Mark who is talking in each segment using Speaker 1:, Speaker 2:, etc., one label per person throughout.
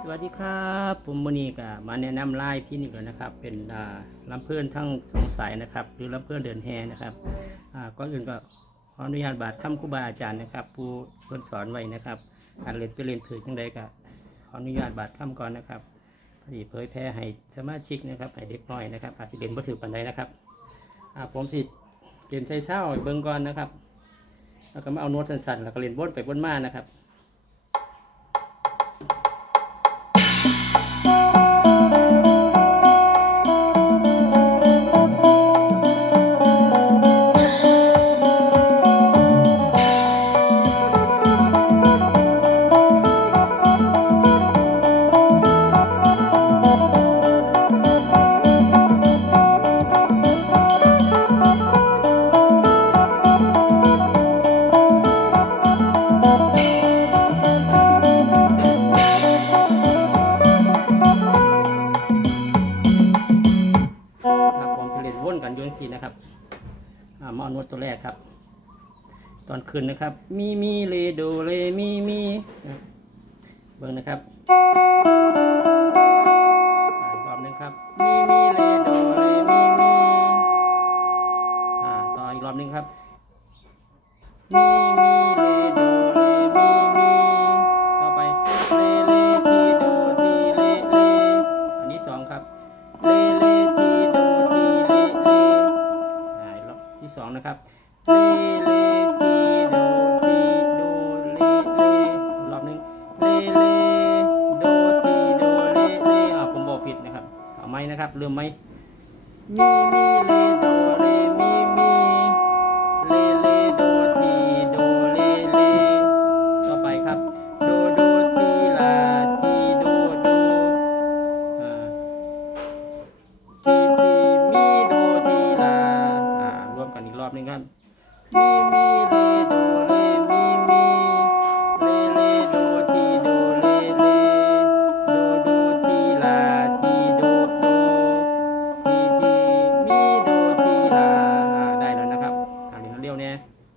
Speaker 1: สวัสดีครับผมมนีกับมาแนะนำไล่พี่นิกแล้วนะครับ เป็นอ่าลำเพื่อนทั้งสองสายนะครับ หรือลำเพื่อนเดินแฮนะครับก่อนอื่นก็ขออนุญาตบาทคำครูบาอาจารย์นะครับ ผู้เพื่อนสอนไว้นะครับการเรียนไปเรียนถือจังใดก็ขออนุญาตบาทคำก่อนนะครับพอดีเผยแพร่ให้สมาชิกนะครับให้เด็กน้อยนะครับ อาจจะเรียนบ่ถือปันใดนะครับผมสิเรียนใช้เศร้าเบิ่งก่อนนะครับแล้วก็มาเอาโน้ตสั้นๆแล้วก็เรียนบนไปบนมานะครับ กันอยูจังซีนะครับอ่ามาเอานวดตัวแรกครับ ตอนขึ้นนะครับ มีมีเลโดเลมีมีเบิ้งนะครับ ไหมนะครับ เริ่มไหมมีมี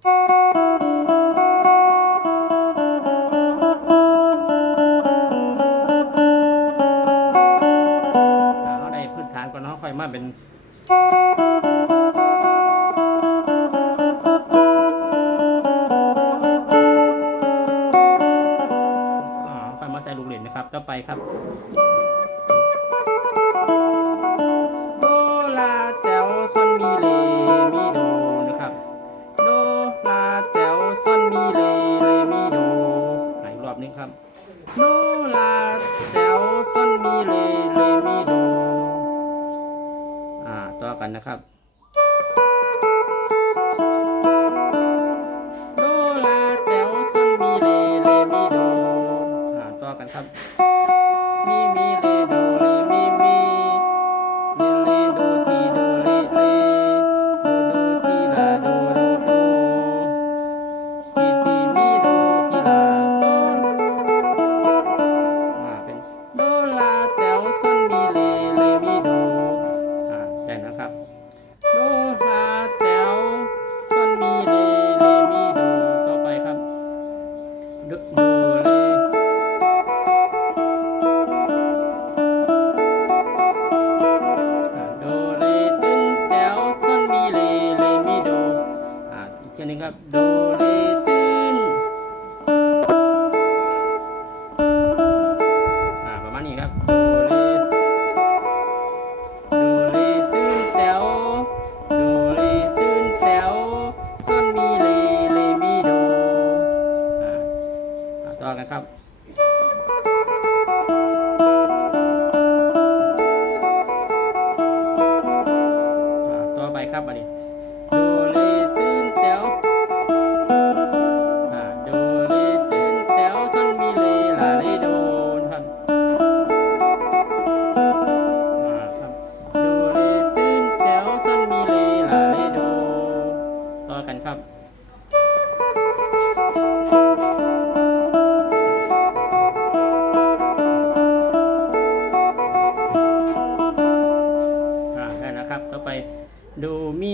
Speaker 1: ๆเกันนะครับ โดเลอ่าโดเลตึ้งแถวซอนมีเลเลมีโดอ่าอีกทีหนึงครับโดเล ครับบัดนี้ ดูมี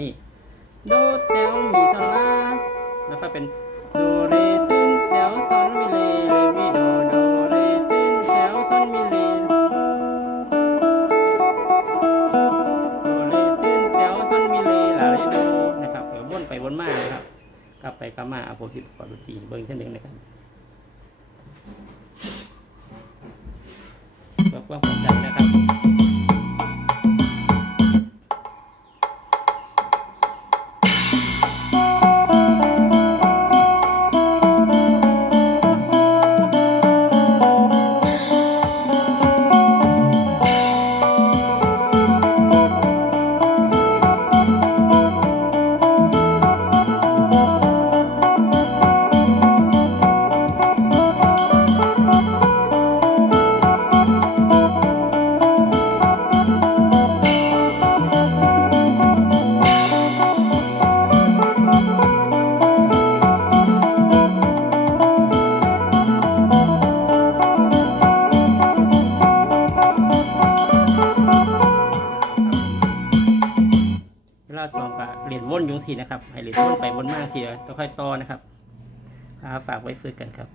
Speaker 1: นี่โดแต้วมีซอลาแล้วก็เป็นโดเรตึ้นแต้วซอนมิเลเรมิโดโดเรตึ้นแต้วซอนมิเลโดเรตึ้นแต้วซอนมิเลลาเรโดนะครับเดี๋ยววนไปวนมานะครับ กลับไปกลับมาเอาผมสิประกอบดนตรีเบิ้งเท่นึงนะครับเพื่อความเข้าใจนะครับ งสีนะครับ ให้เหรียญวนไปวนมาสีแล้วค่อยต่อนะครับฝากไว้ฝึกกันครับ